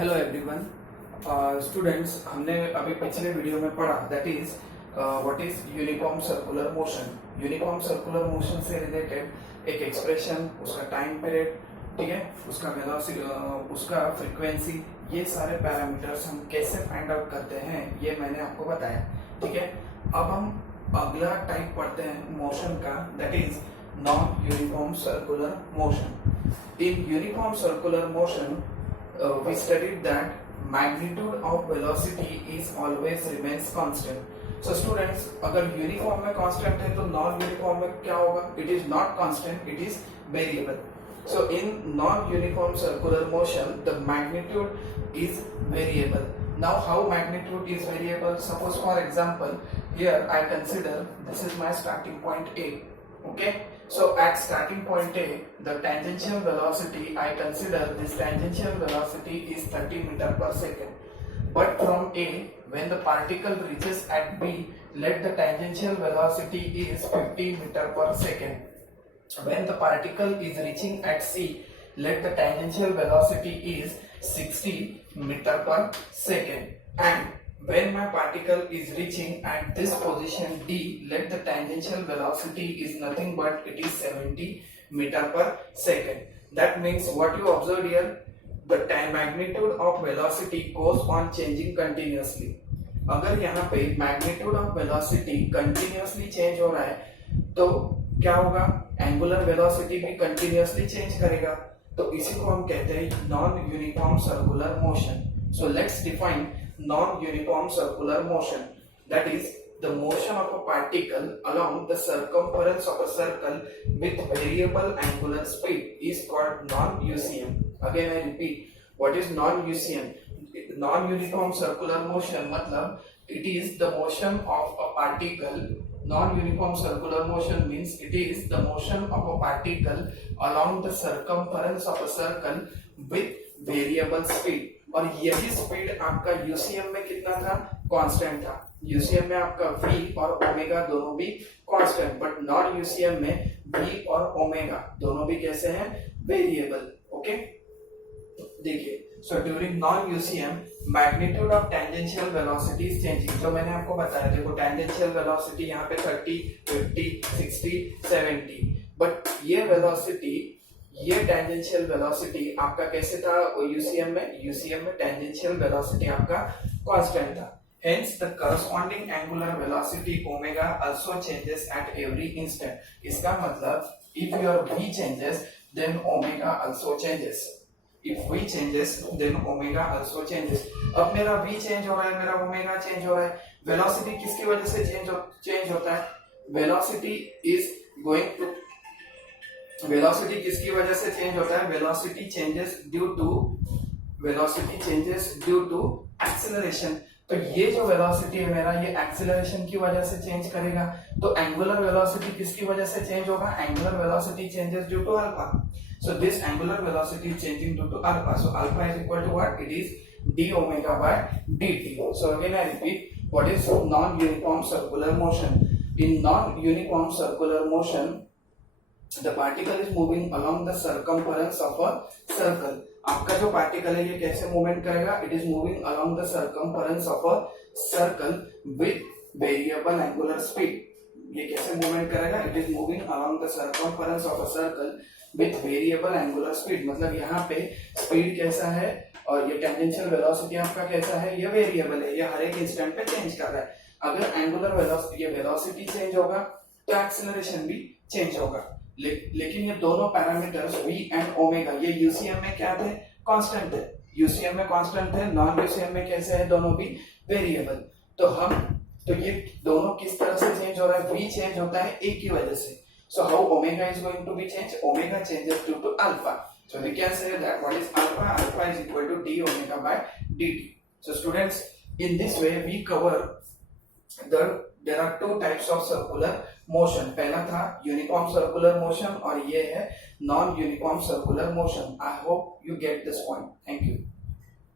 Hello everyone students, हमने अभी पिछले वीडियो में पढ़ा that is what is uniform circular motion. Uniform circular motion से रिलेटेड एक एक्सप्रेशन, उसका टाइम पीरियड, ठीक है, उसका वेलोसिटी, उसका फ्रीक्वेंसी, ये सारे पैरामीटर्स हम कैसे फाइंड आउट करते हैं ये मैंने आपको बताया। ठीक है, अब हम अगला टाइप पढ़ते हैं मोशन का, that is non uniform circular motion. In uniform circular motion we studied that magnitude of velocity is always remains constant. So students, अगर यूनिफॉर्म में कांस्टेंट है तो नॉन यूनिफॉर्म में क्या होगा? It is not constant, it is variable. So in non-uniform circular motion, the magnitude is variable. Now how magnitude is variable? Suppose for example, here I consider this is my starting point A. Okay, so at starting point A, the tangential velocity, I consider this tangential velocity is 30 meter per second. But from A, when the particle reaches at B, let the tangential velocity is 50 meter per second. When the particle is reaching at C, let the tangential velocity is 60 meter per second. And when my particle is reaching at this position D, let the tangential velocity is nothing but it is 70 meter per second. That means what you observed here, the magnitude of velocity goes on changing continuously. अगर यहाँ पे magnitude of velocity continuously change हो रहा है तो क्या होगा? Angular velocity भी continuously change करेगा, तो इसी को हम कहते हैं non uniform circular motion. So let's define non-uniform circular motion. That is the motion of a particle along the circumference of a circle with variable angular speed is called non-UCM. Again I repeat, what is non-UCM? Non-uniform circular motion मतलब it is the motion of a particle. Non-uniform circular motion means it is the motion of a particle along the circumference of a circle with variable speed. और यही speed आपका UCM में कितना था? Constant था। UCM में आपका v और ओमेगा दोनों भी कांस्टेंट, बट नॉन यूसीएम में v और ओमेगा दोनों भी कैसे हैं? वेरिएबल। ओके, देखिए, so during non UCM magnitude of tangential velocity is changing. जो मैंने आपको बताया, देखो टेंजेंशियल वेलोसिटी यहाँ पे 30, 50, 60, 70, बट ये वेलोसिटी, ये टेंजेंशियल वेलोसिटी आपका कैसे था यूसीएम में? यूसीएम में टेंजेंशियल वेलोसिटी आपका कांस्टेंट था। Hence the corresponding angular velocity omega also changes at every instant. इसका मतलब if your v changes then omega also changes. If v changes then omega also changes. अब मेरा v change हो रहा है, मेरा ओमेगा चेंज हो रहा है। वेलोसिटी किसकी वजह से चेंज होता है? Velocity is going to, velocity किसकी वजह से चेंज होता है? Velocity changes due to acceleration. तो ये जो वेलोसिटी है मेरा, ये एक्सेलरेशन की वजह से चेंज करेगा। तो एंगुलर वेलोसिटी किसकी वजह से चेंज होगा? Angular velocity changes due to alpha. So this angular velocity changing due to alpha. So alpha is equal to what? It is d omega by dt. So again I repeat, what is non-uniform circular motion? In non-uniform circular motion, the particle is moving along the circumference of a circle. आपका जो particle है ये कैसे movement करेगा? It is moving along the circumference of a circle with variable angular speed. ये कैसे movement करेगा? It is moving along the circumference of a circle with variable angular speed. मतलब यहाँ पे स्पीड कैसा है और ये टेंजेंशियल वेलोसिटी आपका कैसा है? ये वेरिएबल है, ये हर एक इंस्टेंट पे चेंज कर रहा है। अगर एंगुलर वेलोसिटी, ये वेलोसिटी चेंज होगा तो एक्सेलरेशन भी चेंज होगा। लेकिन ये दोनों पैरामीटर्स v एंड ओमेगा, ये यूसीएम में क्या थे? कांस्टेंट थे। यूसीएम में कांस्टेंट थे, नॉन यूसीएम में कैसे है? दोनों भी वेरिएबल। तो ये दोनों किस तरह से चेंज हो रहा है? v चेंज होता है a की वजह से। So how omega is going to be change? Omega changes due to alpha. So we can say that what is alpha? Alpha is equal to d omega by dt. So students, in this way we cover there are two types of circular motion. पहला था uniform circular motion और ये है non uniform circular motion. I hope you get this point. Thank you.